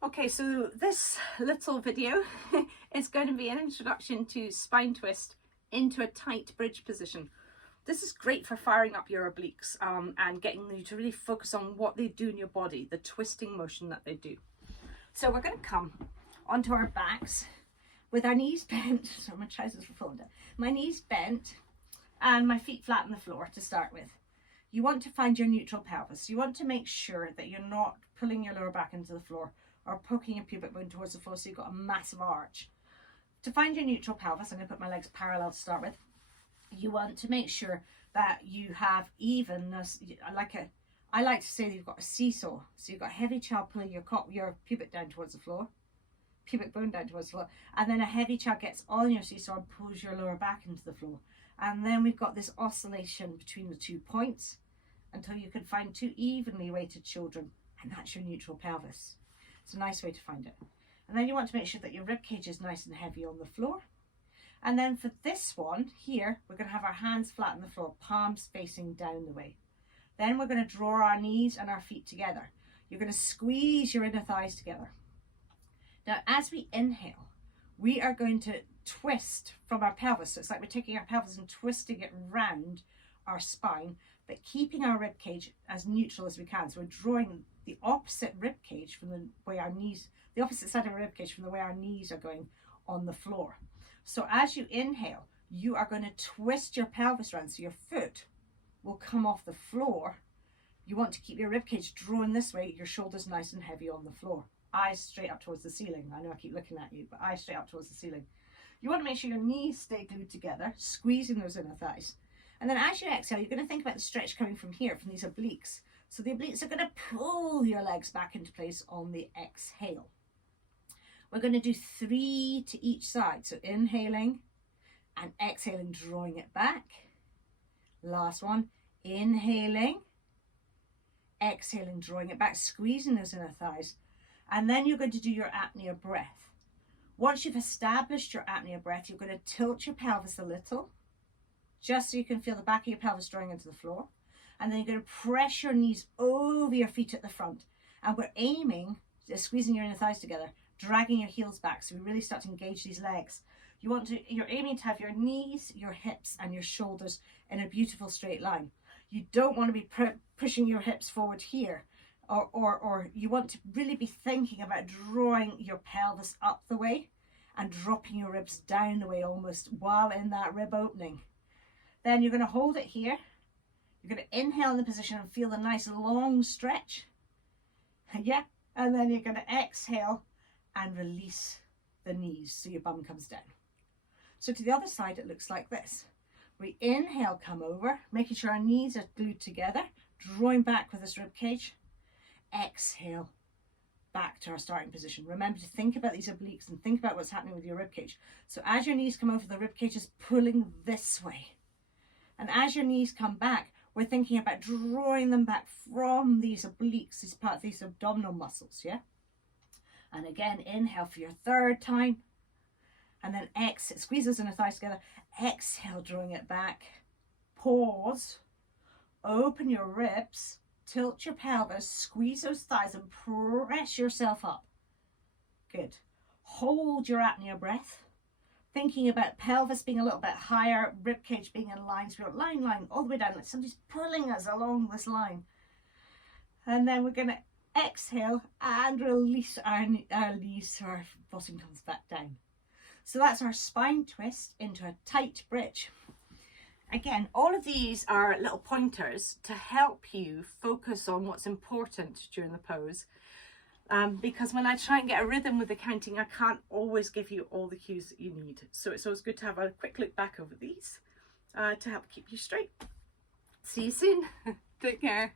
Okay, so this little video is going to be an introduction to spine twist into a tight bridge position. This is great for firing up your obliques and getting you to really focus on what they do in your body, the twisting motion that they do. So we're going to come onto our backs with our knees bent. So my trousers are folded. My knees bent and my feet flat on the floor to start with. You want to find your neutral pelvis. You want to make sure that you're not pulling your lower back into the floor or poking your pubic bone towards the floor so you've got a massive arch. To find your neutral pelvis, I'm going to put my legs parallel to start with. You want to make sure that you have evenness, I like to say that you've got a seesaw. So you've got a heavy child pulling your pubic down towards the floor, pubic bone down towards the floor, and then a heavy child gets on your seesaw and pulls your lower back into the floor. And then we've got this oscillation between the 2 points until you can find 2 evenly weighted children, and that's your neutral pelvis. It's a nice way to find it. And then you want to make sure that your rib cage is nice and heavy on the floor. And then for this one here, we're going to have our hands flat on the floor, palms facing down the way. Then we're going to draw our knees and our feet together. You're going to squeeze your inner thighs together. Now, as we inhale, we are going to twist from our pelvis. So it's like we're taking our pelvis and twisting it round our spine, but keeping our rib cage as neutral as we can. So we're drawing the opposite rib cage from the way our knees, the opposite side of our rib cage from the way our knees are going on the floor. So as you inhale, you are going to twist your pelvis around so your foot will come off the floor. You want to keep your rib cage drawn this way, your shoulders nice and heavy on the floor. Eyes straight up towards the ceiling. I know I keep looking at you, but eyes straight up towards the ceiling. You want to make sure your knees stay glued together, squeezing those inner thighs. And then as you exhale, you're going to think about the stretch coming from here, from these obliques. So the obliques are going to pull your legs back into place on the exhale. We're going to do 3 to each side. So inhaling and exhaling, drawing it back. Last one, inhaling, exhaling, drawing it back, squeezing those inner thighs. And then you're going to do your apnea breath. Once you've established your apnea breath, you're going to tilt your pelvis a little, just so you can feel the back of your pelvis drawing into the floor. And then you're going to press your knees over your feet at the front. And we're aiming, squeezing your inner thighs together, dragging your heels back. So we really start to engage these legs. You're aiming to have your knees, your hips, and your shoulders in a beautiful straight line. You don't want to be pushing your hips forward here. Or you want to really be thinking about drawing your pelvis up the way and dropping your ribs down the way almost while in that rib opening. Then you're going to hold it here. You're going to inhale in the position and feel the nice long stretch. Yeah. And then you're going to exhale and release the knees so your bum comes down. So to the other side, it looks like this. We inhale, come over, making sure our knees are glued together, drawing back with this rib cage. Exhale, back to our starting position. Remember to think about these obliques and think about what's happening with your rib cage. So as your knees come over, the rib cage is pulling this way. And as your knees come back, we're thinking about drawing them back from these obliques, these abdominal muscles, yeah? And again, inhale for your 3rd time. And then exhale, squeeze those inner thighs together. Exhale, drawing it back. Pause. Open your ribs. Tilt your pelvis. Squeeze those thighs and press yourself up. Good. Hold your apnea breath. Thinking about pelvis being a little bit higher, rib cage being in line. So we're line all the way down. Like somebody's pulling us along this line. And then we're going to exhale and release our knees so our bottom comes back down. So that's our spine twist into a tight bridge. Again, all of these are little pointers to help you focus on what's important during the pose. Because when I try and get a rhythm with the counting, I can't always give you all the cues that you need. So it's always good to have a quick look back over these to help keep you straight. See you soon. Take care.